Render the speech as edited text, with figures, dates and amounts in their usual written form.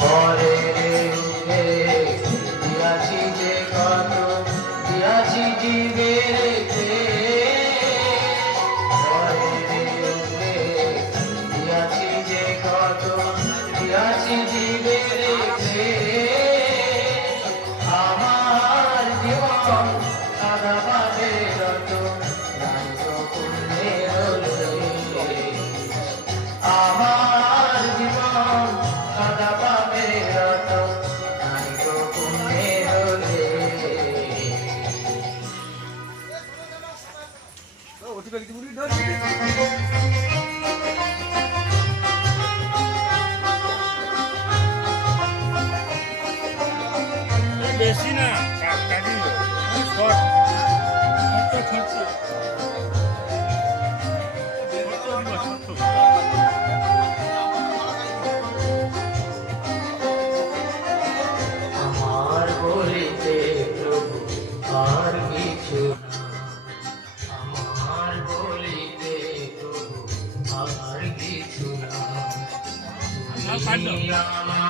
পরে রে উঠে দিয়াছি যে কত দিয়াছি জীবে রেখে পরে রে উঠে দিয়াছি যে কত দিয়াছি জীবে রেখে আমার জীবন সাদা পাবে রত রাইত পুণ্যে হলে আমার জীবন সাদা পাবে রত রাইত পুণ্যে হলে বেশি না কাটি শর্ট ছোট্ট আমার বলিতে প্রভু আর কিছু না আমার বলিতে প্রভু আর কিছু না আমার